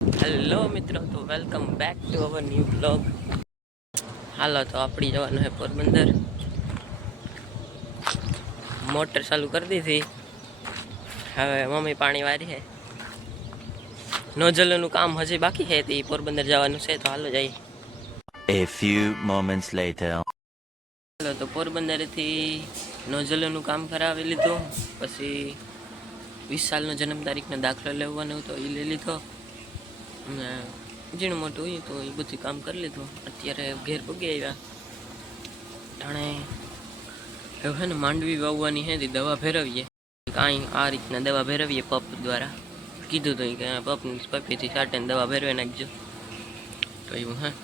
Hello મિત્રો, તો welcome back to our new blog. હાલો, તો આપણી જવાનું છે પોરબંદર. મોટર ચાલુ કરી દીધી. હવે મમ્મી પાણી વારી છે. નોઝલનું કામ હજી બાકી છે, તે પોરબંદર જવાનું છે, તો હાલો જઈએ. A few moments later. હાલો, તો પોરબંદરથી નોઝલનું કામ કરાવી લીધું. પછી 20 સાલનો જન્મ તારીખનો દાખલો લેવાનો હતો, એ લઈ લીધો. અને ઝીણું મોટું હોય તો એ બધું કામ કરી લીધું. અત્યારે ઘેર પગી આવ્યા. જાણે હવે છે ને માંડવી વાવવાની છે, દવા ફેરવીએ. કાંઈ આ રીતના દવા ફેરવીએ પંપ દ્વારા. કીધું તો કે પંપથી છાંટીને દવા ફેરવી નાખજો. તો એવું હા,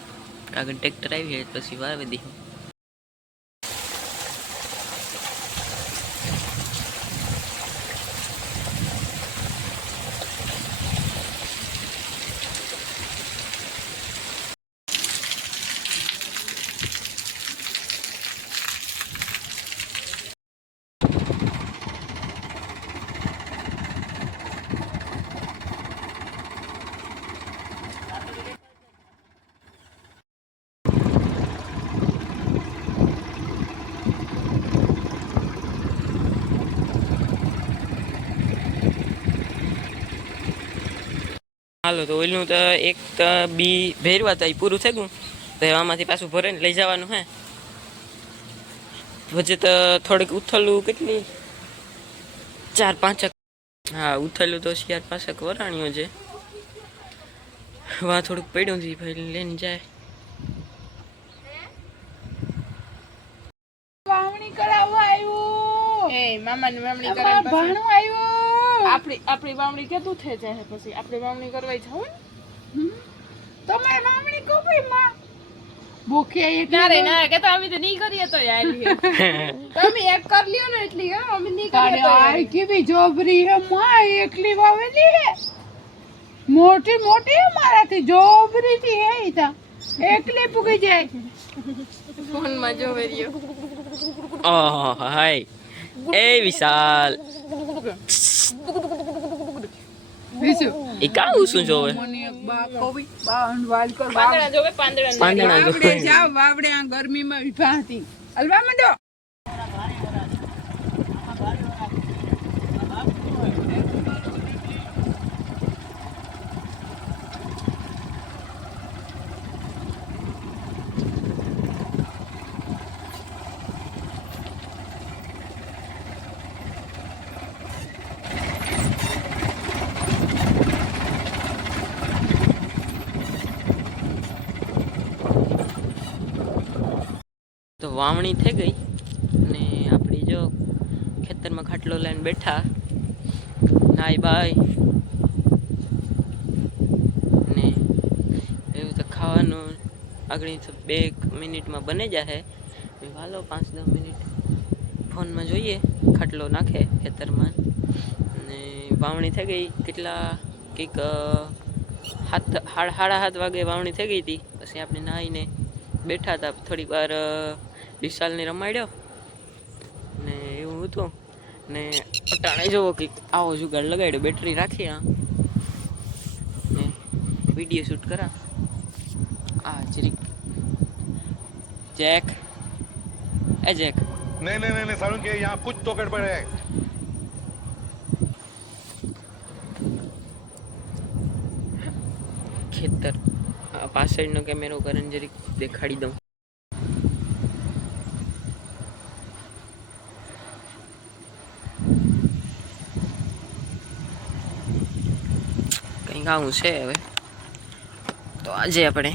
આગળ ટ્રેક્ટર આવી જાય પછી વાવી દઈએ. હાલો, તો ઓઈલનું તો એક બી ભેરવા હતા, એ પૂરું થઈ ગયું. તો આમાંથી પાછું ભરીને લઈ જવાનું હે. વચ્ચે તો થોડીક ઉથલું કેટલી 4-5, હા ઉથલું તો 4-5 વરાણીઓ છે. વા થોડુંક પડ્યું છે, ભાઈ લઈને જાય. વાવણી કરાવવા આવ્યું. એ મામાની વાવણી કરાવવા ભાણું આવ્યું. આપણી વાવણી કેતું થઈ જાય પછી આપણે વાવણી કરવા જાવ ને. તમે વાવણી કો ભાઈ માં ભૂખે એક ના કે તો અમે તો નહીં કરીએ તો યાર તમે એક કરી લ્યો ને એટલી હે અમે નહીં કરીએ તો આઈ કેવી જોબરી હે માં એકલી વાવેલી હે મોટી મોટી મારાથી જોબરી થી હે ઈતા એકલી પૂગી જાય ફોન માં જોવે રહ્યો. ઓહ હાય એ વિશાલ એ કાવું શું જોવે? પાંદડા જોવે પાંદડા ગરમીમાં વિભા હતી હલવા માંડો. તો વાવણી થઈ ગઈ ને આપણે જો ખેતરમાં ખાટલો લઈને બેઠા નાઈ બાય ને એવું તો ખાવાનું આગળ 2 મિનિટમાં બની જશે. હાલો 5-10 મિનિટ ફોનમાં જોઈએ. ખાટલો નાખે ખેતરમાં ને વાવણી થઈ ગઈ. કેટલા કંઈક 7:30 વાગે વાવણી થઈ ગઈ હતી. પછી આપણે નાહીને બેઠા હતા થોડીક વાર. વિશાલને રમાડ્યો ને એવું હતું ને અટાણે જોવો કે આવો જુગાડ લગાડ્યો. બેટરી રાખી ને વિડીયો શૂટ કરા. આ જરીક જેક એ જેક नहीं नहीं नहीं सारुण के यहाँ कुछ तो गड़बड़ है. ખેતર પાછળનો કેમેરો કરીને જરીક દેખાડી દઉં. કંઈક આવું છે. હવે તો આજે આપણે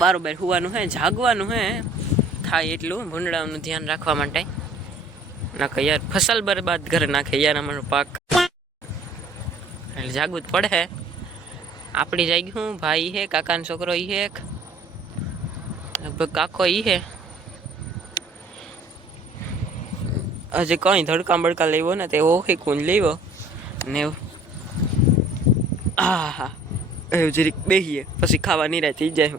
બારોબાર હોવાનું હે, જાગવાનું હે થાય એટલું ભૂંડળાનું ધ્યાન રાખવા માટે. નાખે યાર ફસલ બરબાદ કરે નાખે યાર અમારો પાક, એટલે જાગવું જ પડે. આપણી જાગી હું ભાઈ હે, કાકાનો છોકરો ઈ હે, લગભગ કાકો ઈ હે. હજી કઈ ધડકા બડકા લેવો ને તે ઓખી કુંજ લેવો ને હા હા એવું જરીક બેહીએ પછી ખાવાની રાત થઈ જાય.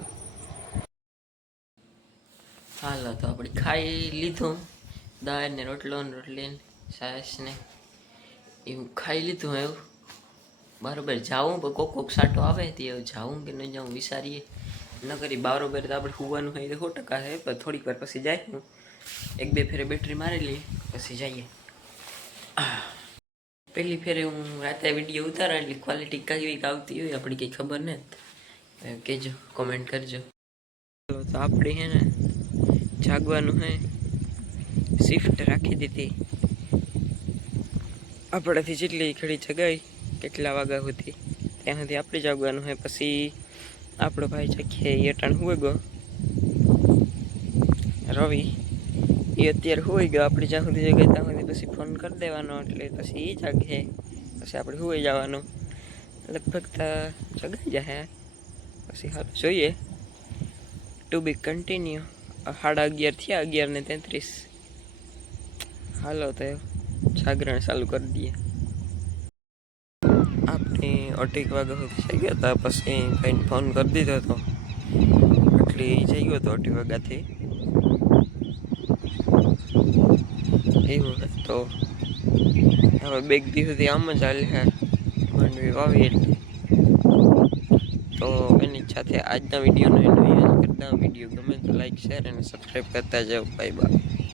હાલો, તો આપણે ખાઈ લીધું. દાળ ને રોટલો ને રોટલી ને છાશ ને એવું ખાઈ લીધું. એવું બરોબર જાવું પણ કોક સાટો આવે તે જાવું કે ન જાઉં વિચારીએ ન કરી બરોબર તો આપણે હોવાનું હોય તો 100% છે પણ થોડીક વાર પછી જાય હું 1-2 ફેરે બેટરી મારી લઈએ પછી જઈએ પહેલી ફેરે હું રાતે વિડીયો ઉતારા એટલે ક્વોલિટી કેવી આવતી હોય આપણી કંઈ ખબર નથી કહેજો કોમેન્ટ કરજો તો આપણે હે ને જાગવાનું હે શિફ્ટ રાખી દીધી આપણાથી જેટલી ઘડી જગાઈ કેટલા વાગ્યા સુધી ત્યાં સુધી આપણે જાગવાનું હોય પછી આપણો ભાઈ જગ્યાએ અટાણ હોઈ ગયો રવિ એ અત્યારે હોઈ ગયો આપણે જ્યાં સુધી જગાઈ ત્યાં સુધી પછી ફોન કરી દેવાનો એટલે પછી એ જાગે પછી આપણે હોઈ જવાનું લગભગ તો જગાઈ જાય પછી હાલ જોઈએ ટુ બી કન્ટિન્યુ 11:30 થયા 11:33 હાલો તો જાગરણ ચાલુ કરી દઈએ આપણે 8 વાગ્યા સુધી થઈ ગયા હતા પછી ભાઈને ફોન કરી દીધો હતો એટલે એ જઈ ગયો હતો 8 વાગ્યાથી એવું તો હવે 2 દિવસ સુધી આમ જ હાલે માંડવી વાવી એટલે તો એની સાથે આજના વિડીયોનો એન્ડ કરી દઉં વિડીયો ગમે તો લાઈક શેર અને સબસ્ક્રાઈબ કરતા જાઓ બાય બાય